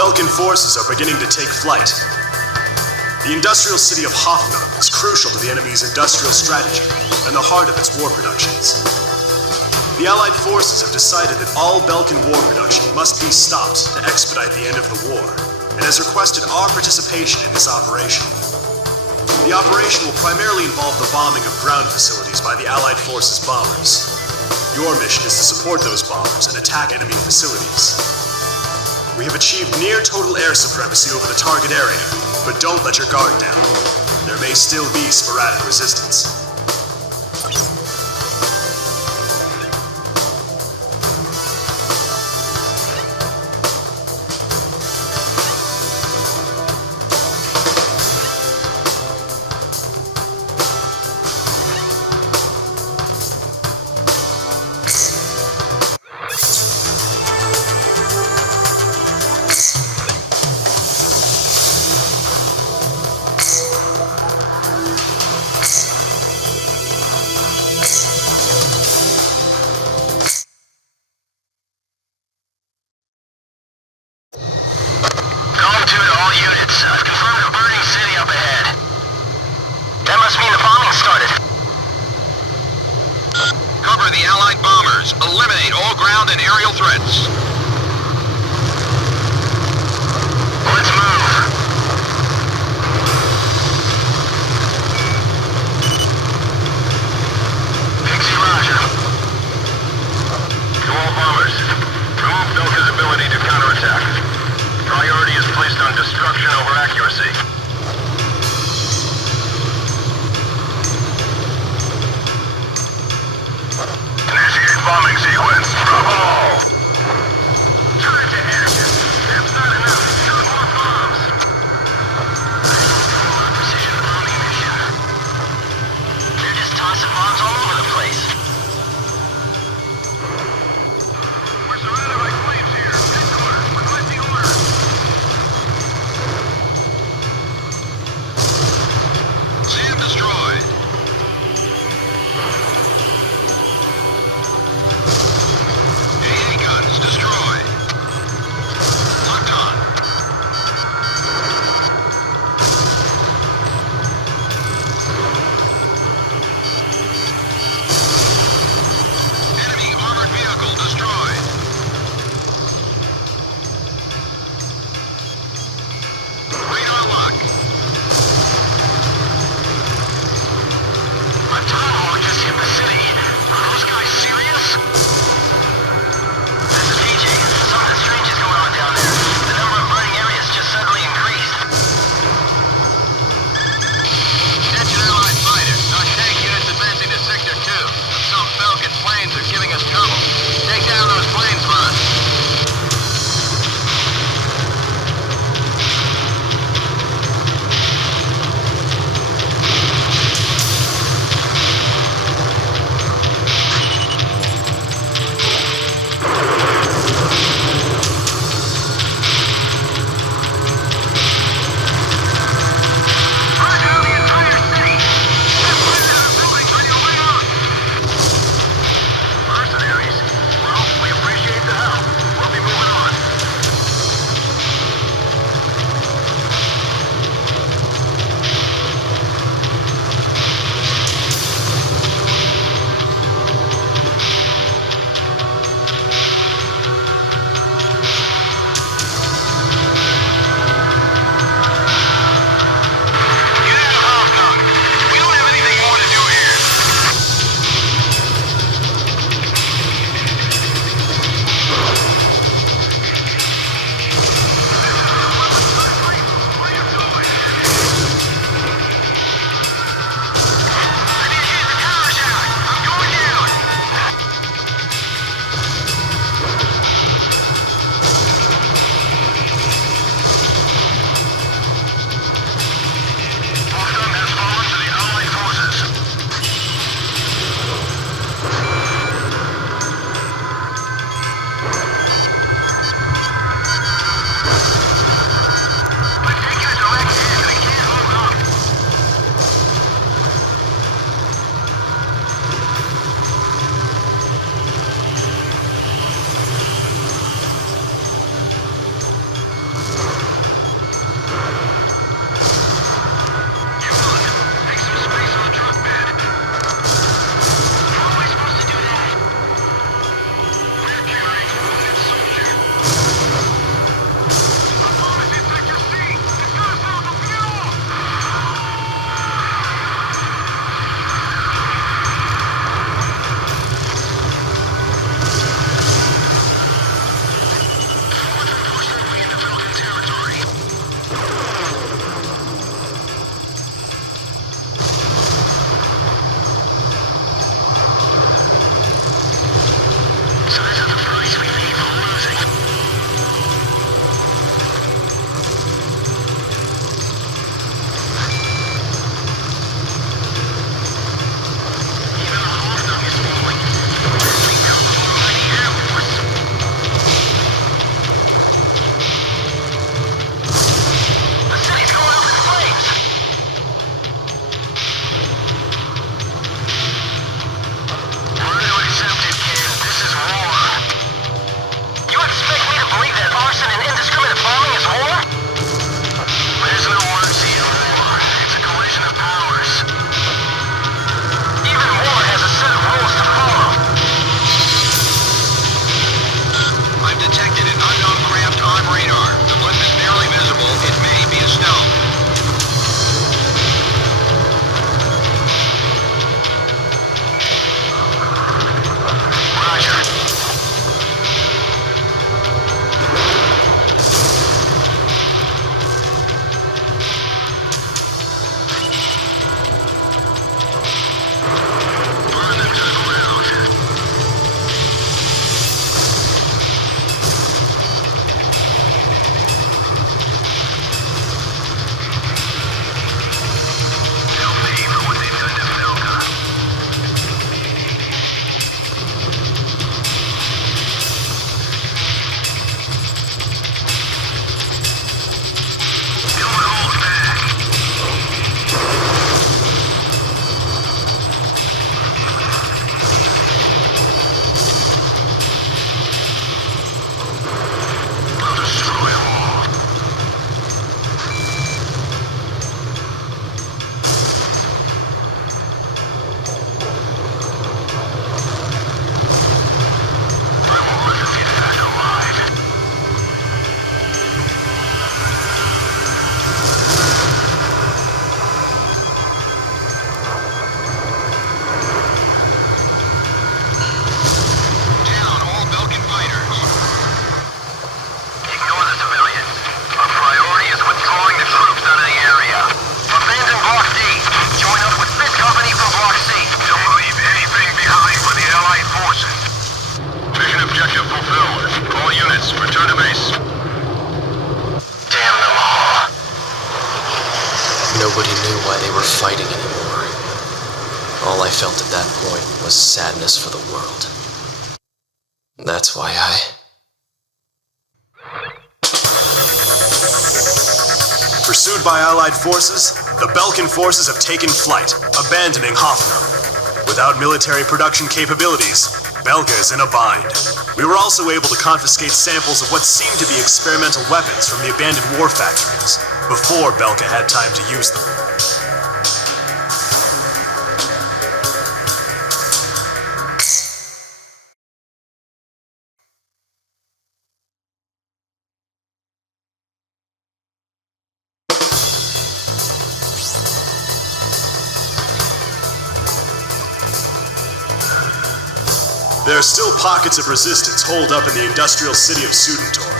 Belkan forces are beginning to take flight. The industrial city of Hoffnung is crucial to the enemy's industrial strategy and the heart of its war productions. The Allied forces have decided that all Belkan war production must be stopped to expedite the end of the war, and has requested our participation in this operation. The operation will primarily involve the bombing of ground facilities by the Allied forces' bombers. Your mission is to support those bombers and attack enemy facilities. We have achieved near total air supremacy over the target area, but don't let your guard down. There may still be sporadic resistance. Eliminate all ground and aerial threats. Let's move. Pixie Roger. To all bombers, remove Belkan's ability to counterattack. Priority is placed on destruction over accuracy. Bombing sequence. Bravo! Turn to action. That's not enough. Shoot more bombs. Precision bombing mission. They're just tossing bombs all over the place. We're surrounded by flames here. Headquarters, requesting orders. nobody knew why they were fighting anymore. All I felt at that point was sadness for the world. That's why Pursued by Allied forces, the Belkan forces have taken flight, abandoning Hoffnung. Without military production capabilities, Belka is in a bind. We were also able to confiscate samples of what seemed to be experimental weapons from the abandoned war factories, before Belka had time to use them. There are still pockets of resistance holed up in the industrial city of Sudentor.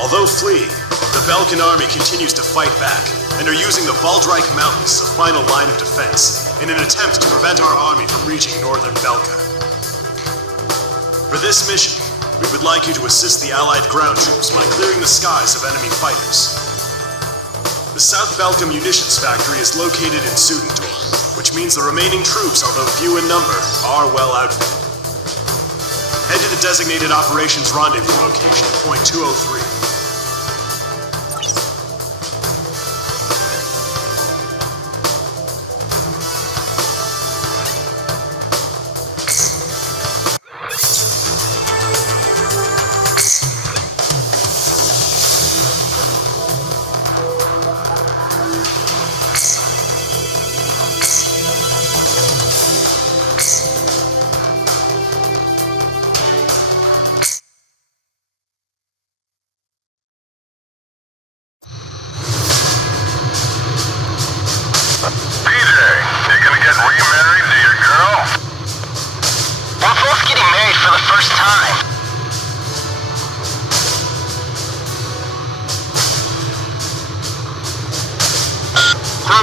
Although fleeing, the Belkan army continues to fight back and are using the Valdreich Mountains as a final line of defense in an attempt to prevent our army from reaching northern Belka. For this mission, we would like you to assist the Allied ground troops by clearing the skies of enemy fighters. The South Belka munitions factory is located in Sudentor, which means the remaining troops, although few in number, are well outfitted. Head to the designated operations rendezvous location, point 203.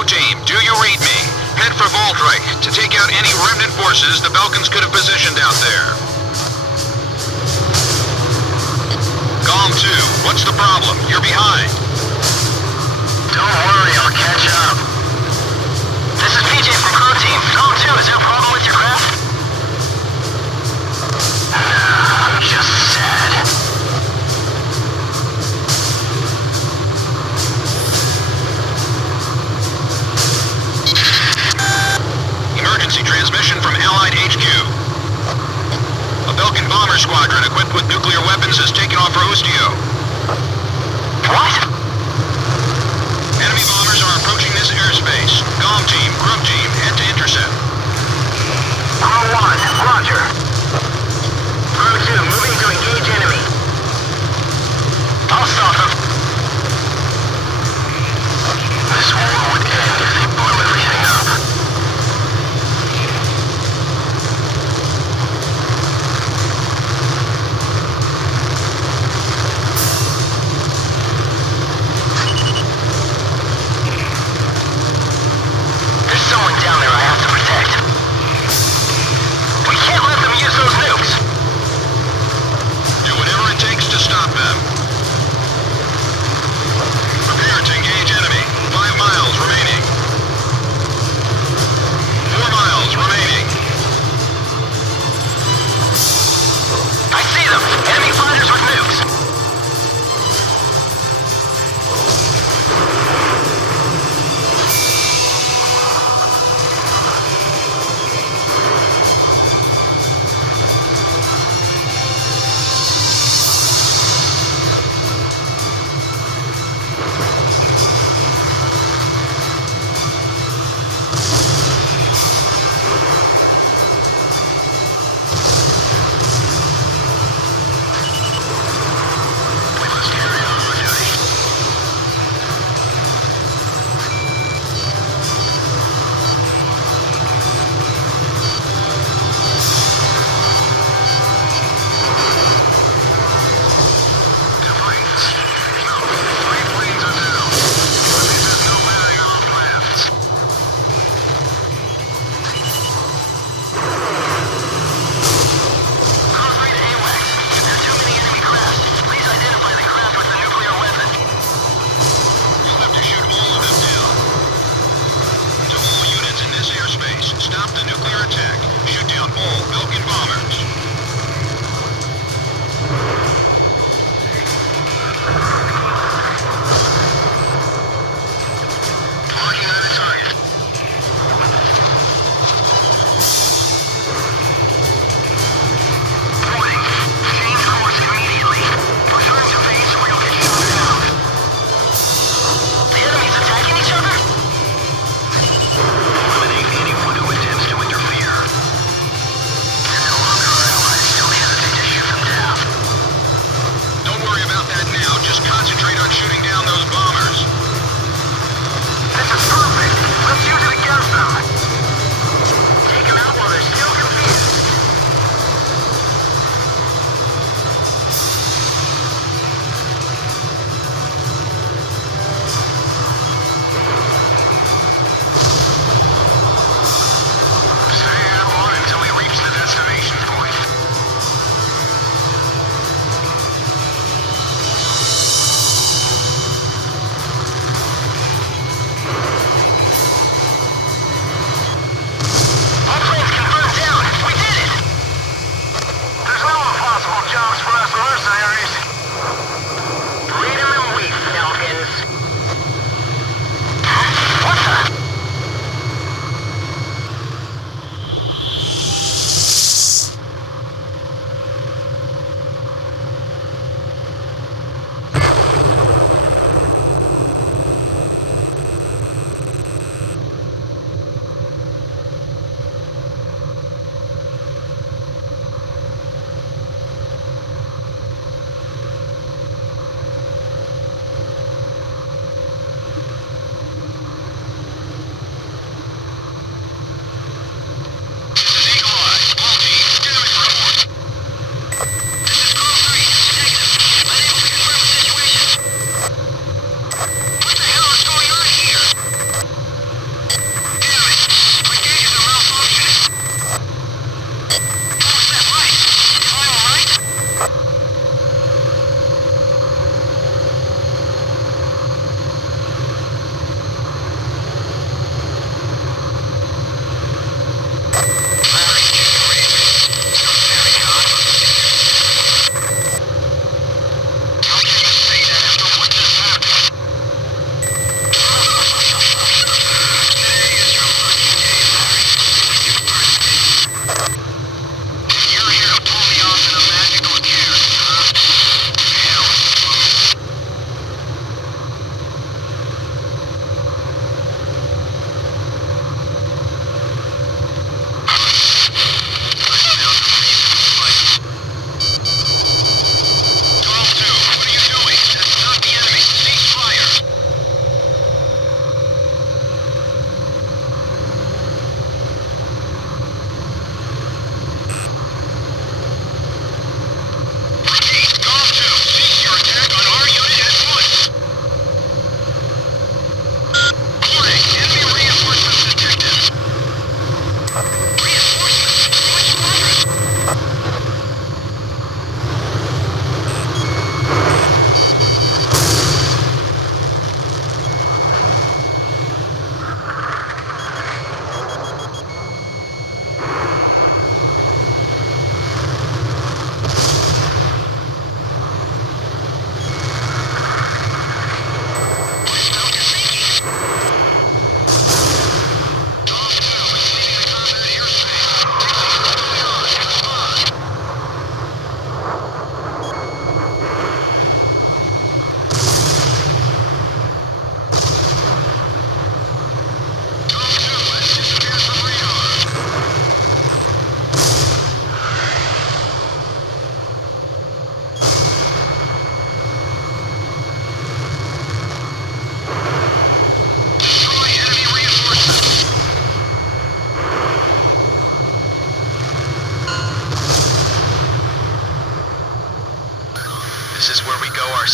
Team, do you read me? Head for Valdreich to take out any remnant forces the Belkans could have positioned out there. Golem 2, what's the problem? You're behind. Don't worry, I'll catch up. This is PJ from Crow Team. Golem 2, is there a problem with your craft? I'm just sad. Emergency transmission from Allied HQ. A Belkan bomber squadron equipped with nuclear weapons has taken off for Ustio.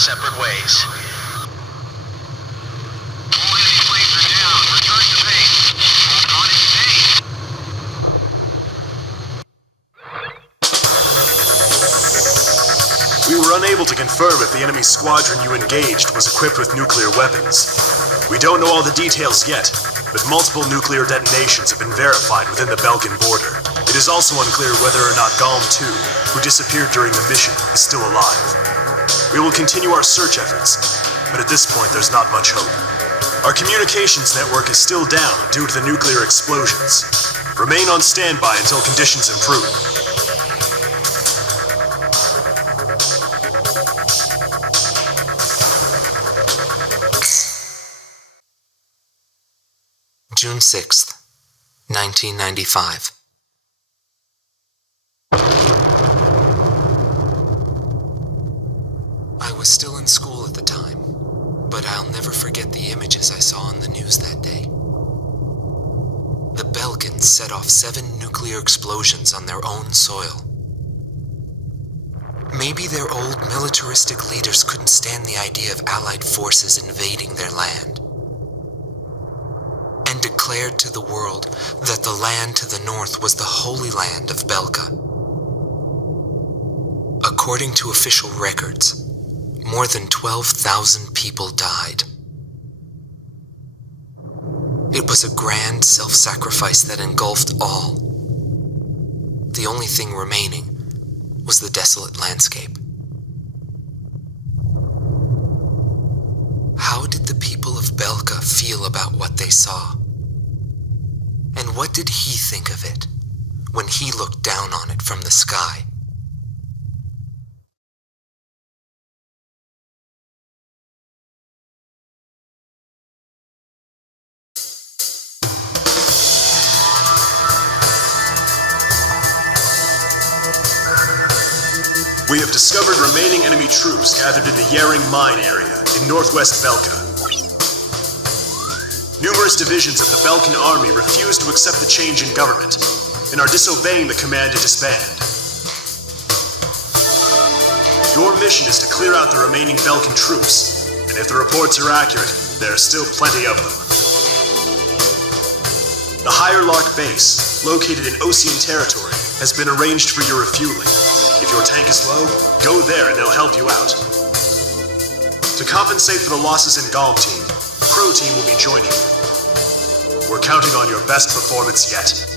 separate ways. All enemy planes are down. Return to base. On its base. We were unable to confirm if the enemy squadron you engaged was equipped with nuclear weapons. We don't know all the details yet, but multiple nuclear detonations have been verified within the Belkan border. It is also unclear whether or not Galm 2, who disappeared during the mission, is still alive. We will continue our search efforts, but at this point there's not much hope. Our communications network is still down due to the nuclear explosions. Remain on standby until conditions improve. June 6th, 1995. I was still in school at the time, but I'll never forget the images I saw on the news that day. The Belkans set off 7 nuclear explosions on their own soil. Maybe their old militaristic leaders couldn't stand the idea of Allied forces invading their land, and declared to the world that the land to the north was the Holy Land of Belka. According to official records, more than 12,000 people died. It was a grand self-sacrifice that engulfed all. The only thing remaining was the desolate landscape. How did the people of Belka feel about what they saw? And what did he think of it when he looked down on it from the sky? We have discovered remaining enemy troops gathered in the Yering mine area in northwest Belka. Numerous divisions of the Belkan army refuse to accept the change in government and are disobeying the command to disband. Your mission is to clear out the remaining Belkan troops, and if the reports are accurate, there are still plenty of them. The Higher Lark base, located in Osean territory, has been arranged for your refueling. If your tank is low, go there and they'll help you out. To compensate for the losses in Galm Team, Pro Team will be joining you. We're counting on your best performance yet.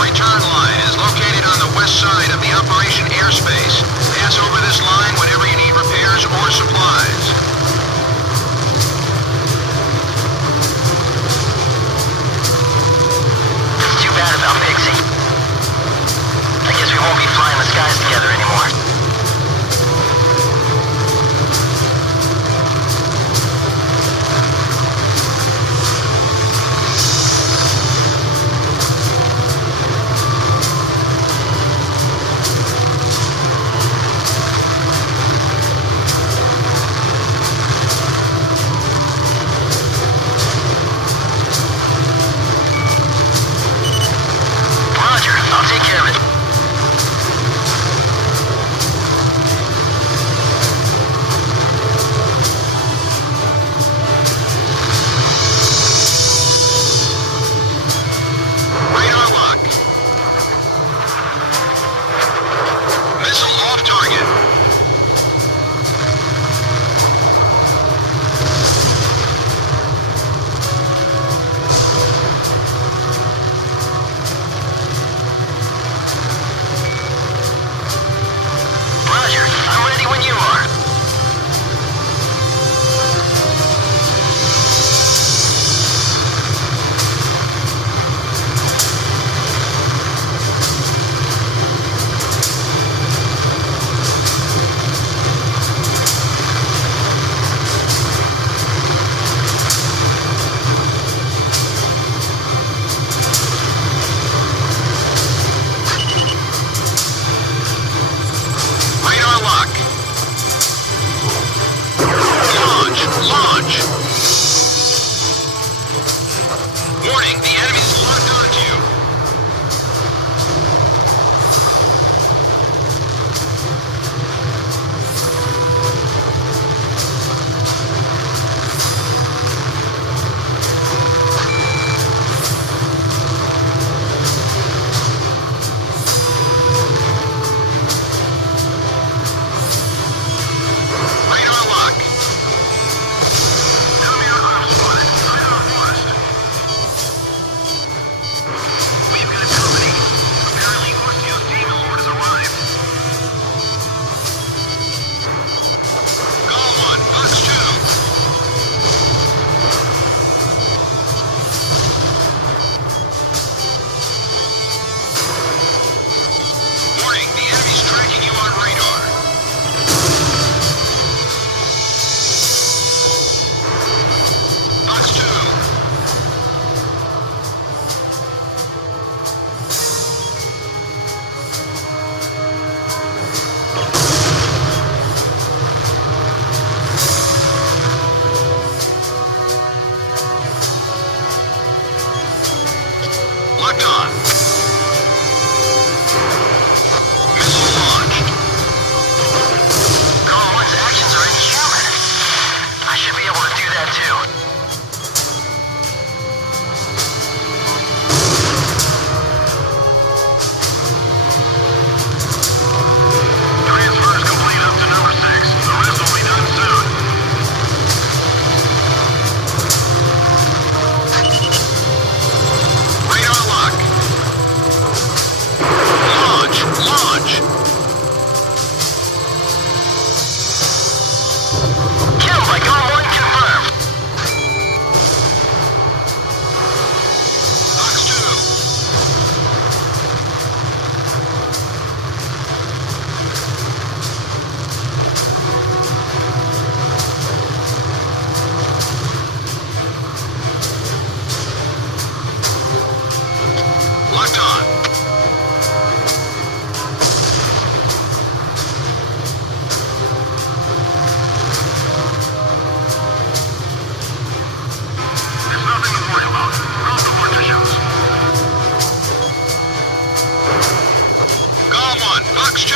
Return line is located on the west side of the operation airspace. Kill by Golem 1 confirmed. Fox 2. Locked on. There's nothing to worry about. Cross the partitions. Golem 1, Fox 2.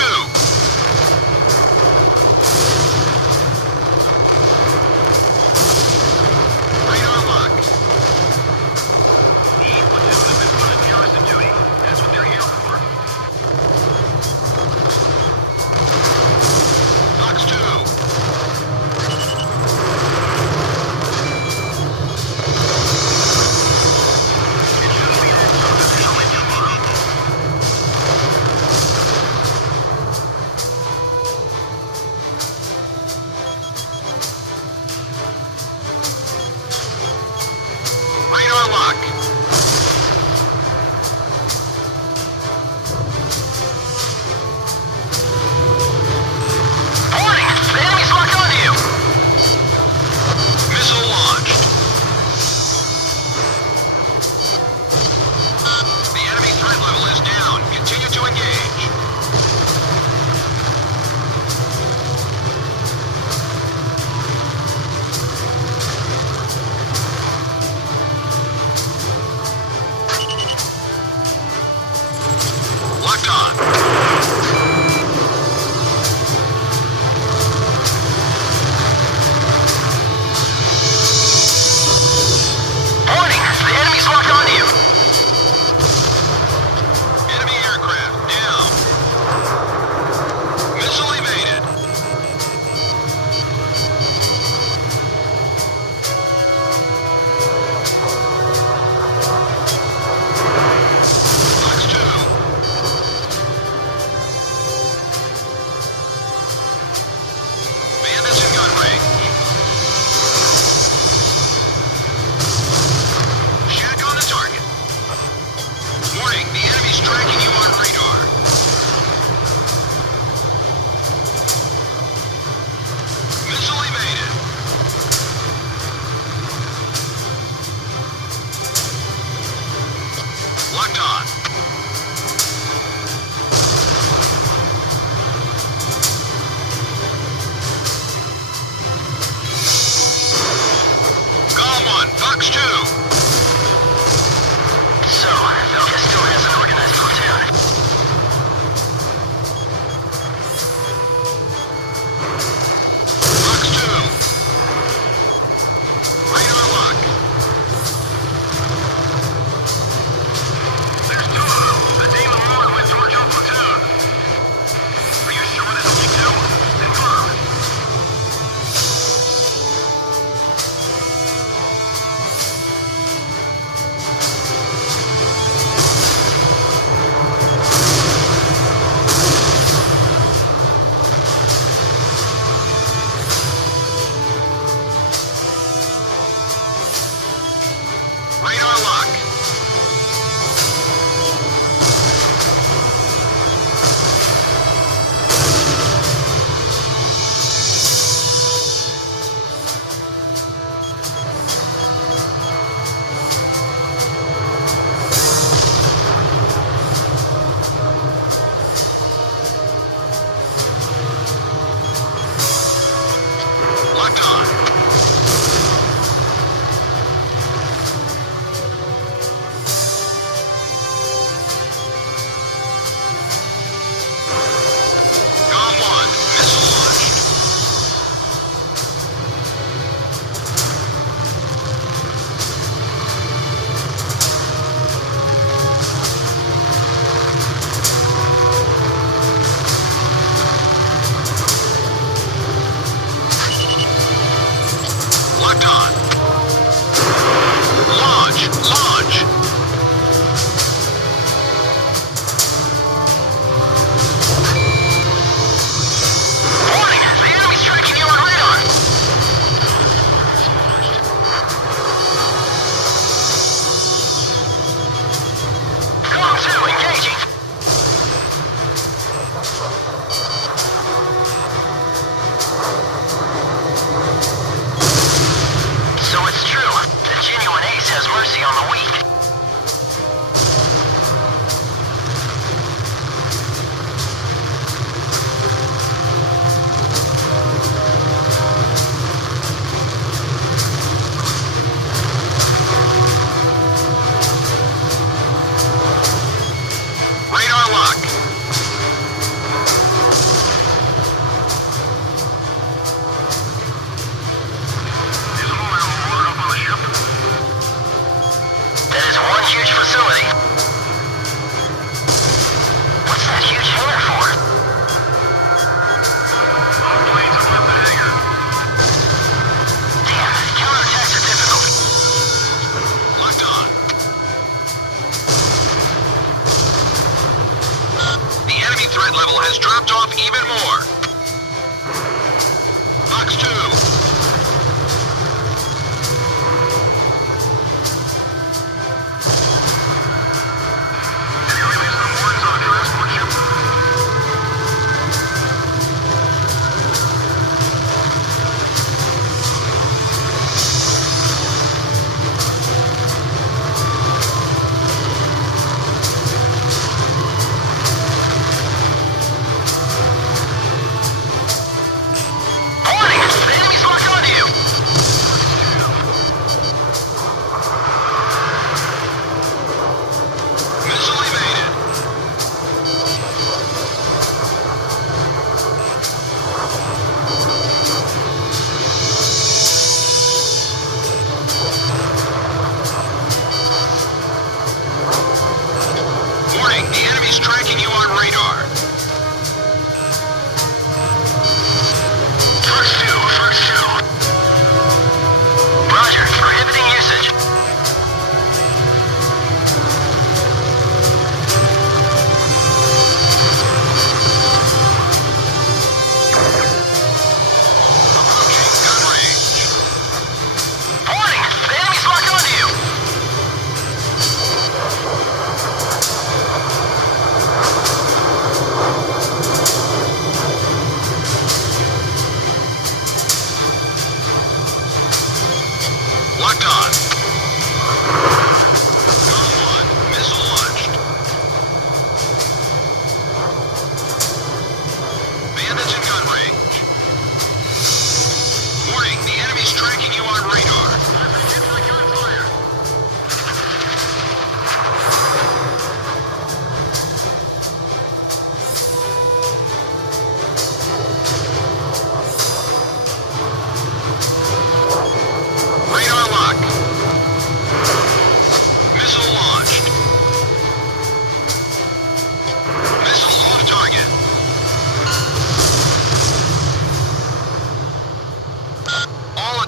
Radar lock. The 8 platoon has been put on garrison duty. That's what they're here for. Fox 2. It shouldn't be that tough if there's only 2 of them. Radar lock. Warning! The enemy's locked onto you! Missile launched. The enemy threat level is down. Continue to engage. Locked on. Warning! The enemy's locked onto you! Enemy aircraft down. Missile evaded. Fox 2. Bandits in gun range. Shack on the target. Warning, the enemy's tracking you on radar. Missile evaded. Locked on. Golem 1, Fox 2. So, Velka still has an organized platoon. Fox 2. Radar lock. There's 2 of them. The Demon Lord went towards your platoon. Are you sure there's only 2? Confirm. Radar lock. Locked on. Golem 1, missile launched. Locked on. Launch! Launch! Warning! The enemy's tracking you on radar!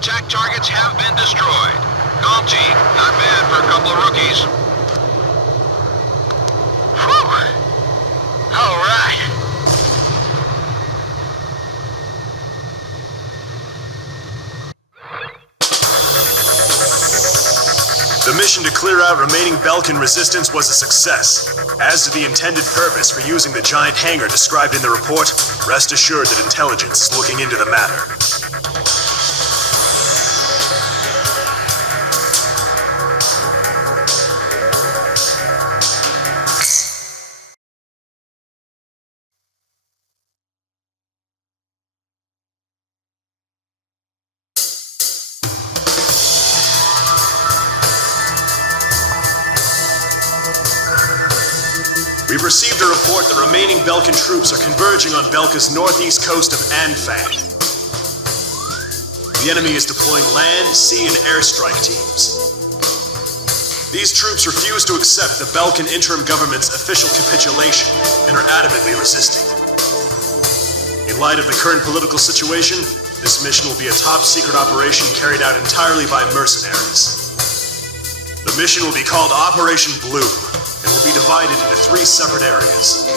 attack targets have been destroyed. Calm team, not bad for a couple of rookies. Whew! All right. The mission to clear out remaining Belkan resistance was a success. As to the intended purpose for using the giant hangar described in the report, rest assured that intelligence is looking into the matter. We've received a report that remaining Belkan troops are converging on Belka's northeast coast of Anfang. The enemy is deploying land, sea, and airstrike teams. These troops refuse to accept the Belkan interim government's official capitulation and are adamantly resisting. In light of the current political situation, this mission will be a top-secret operation carried out entirely by mercenaries. The mission will be called Operation Blue, and will be divided into 3 separate areas.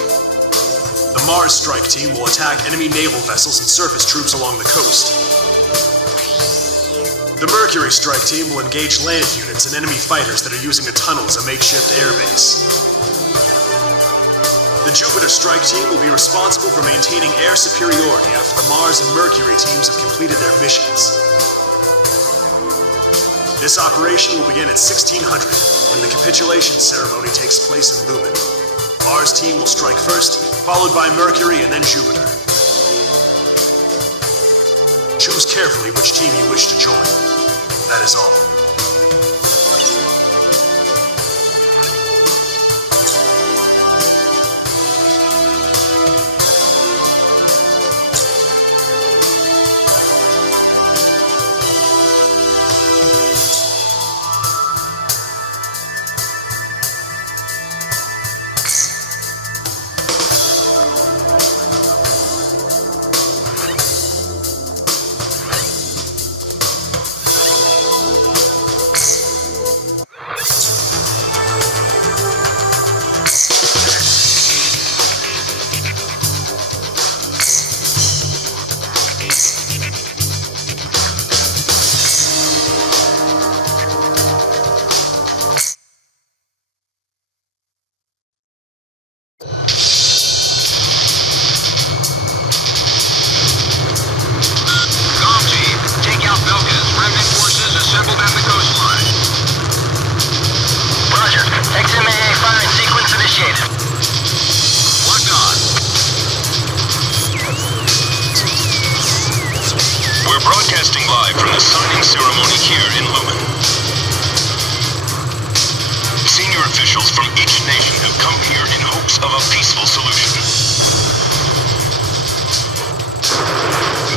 The Mars Strike Team will attack enemy naval vessels and surface troops along the coast. The Mercury Strike Team will engage land units and enemy fighters that are using a tunnel as a makeshift airbase. The Jupiter Strike Team will be responsible for maintaining air superiority after the Mars and Mercury teams have completed their missions. This operation will begin at 1600, when the capitulation ceremony takes place in Lumen. Mars team will strike first, followed by Mercury and then Jupiter. Choose carefully which team you wish to join. That is all.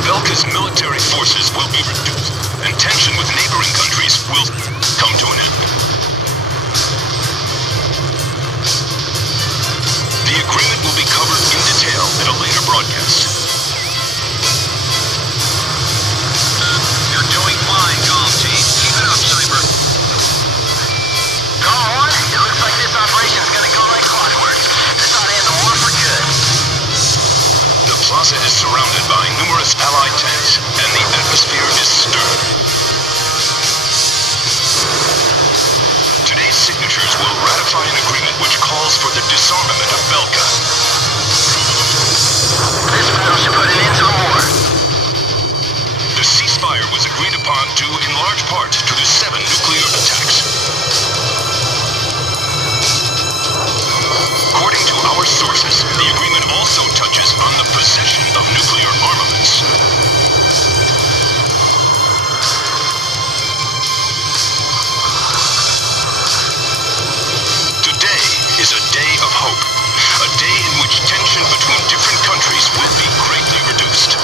Belka's military forces will be reduced, and tension with neighboring countries will come to an end. The agreement will be covered in detail at a later broadcast. You're doing fine, Comm Team. Keep it up, Cypher. Go on. It looks like this operation's gonna go like clockwork. This ought to end the war for good. The plaza is surrounded by numerous Allied tanks, and the atmosphere is stirred. Today's signatures will ratify an agreement which calls for the disarmament of Belka. This battle should put an end to the war. The ceasefire was agreed upon due in large part to the 7 nuclear attacks. According to our sources, the agreement also touches on the possession of nuclear armaments. Today is a day of hope, a day in which tension between different countries will be greatly reduced.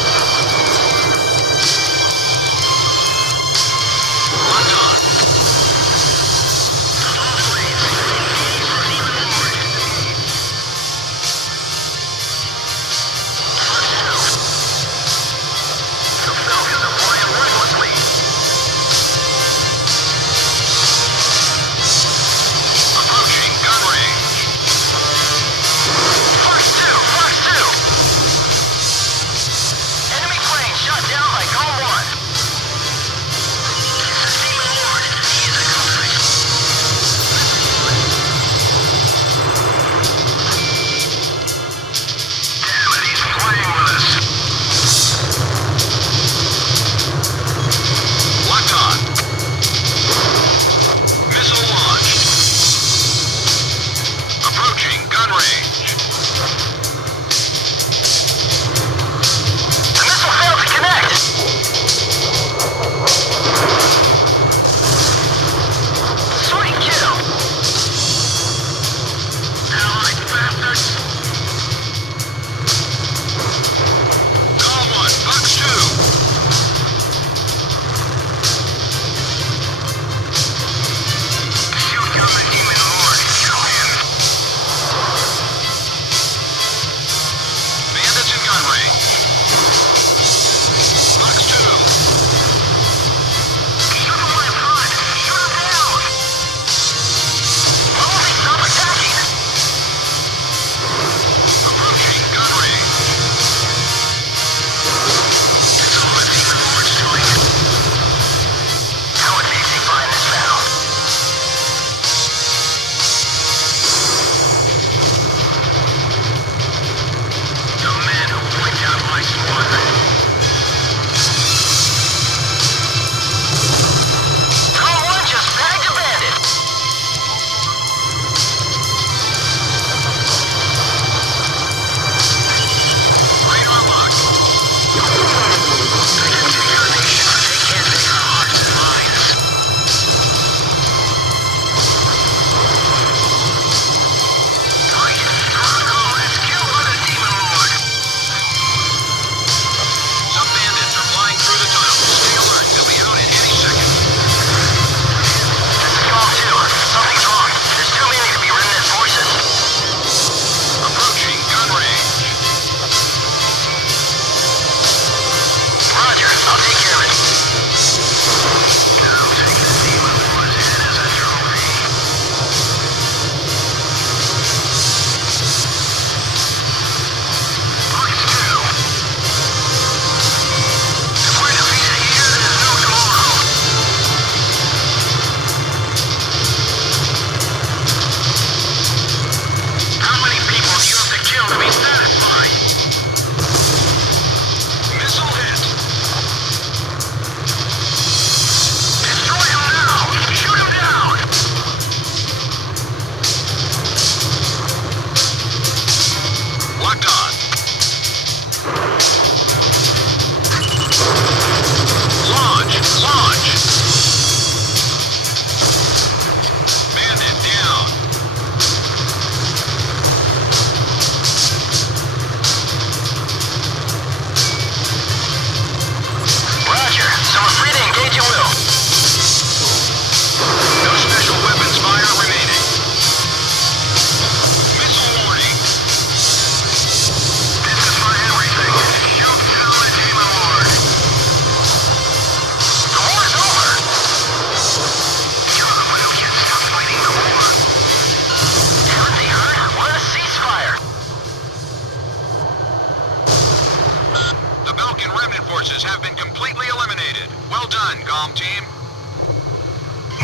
completely eliminated. Well done, GOM team.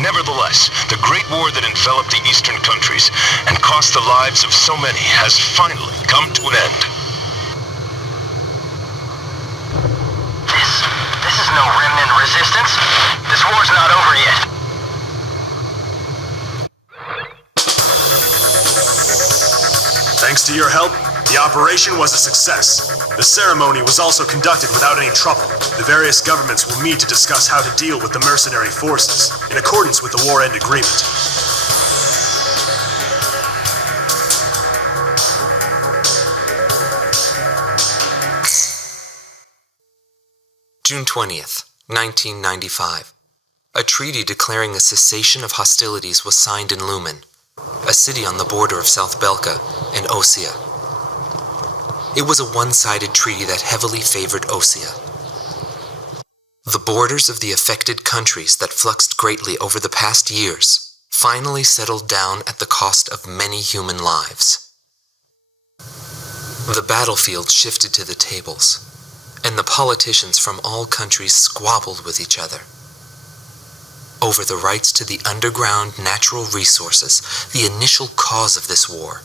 Nevertheless, the Great War that enveloped the eastern countries and cost the lives of so many has finally come to an end. This is no remnant resistance. This war's not over yet. Thanks to your help, the operation was a success. The ceremony was also conducted without any trouble. The various governments will meet to discuss how to deal with the mercenary forces, in accordance with the War End Agreement. June 20th, 1995. A treaty declaring a cessation of hostilities was signed in Lumen, a city on the border of South Belka and Osea. It was a one-sided treaty that heavily favored Osea. The borders of the affected countries that fluxed greatly over the past years finally settled down at the cost of many human lives. The battlefield shifted to the tables, and the politicians from all countries squabbled with each other over the rights to the underground natural resources, the initial cause of this war.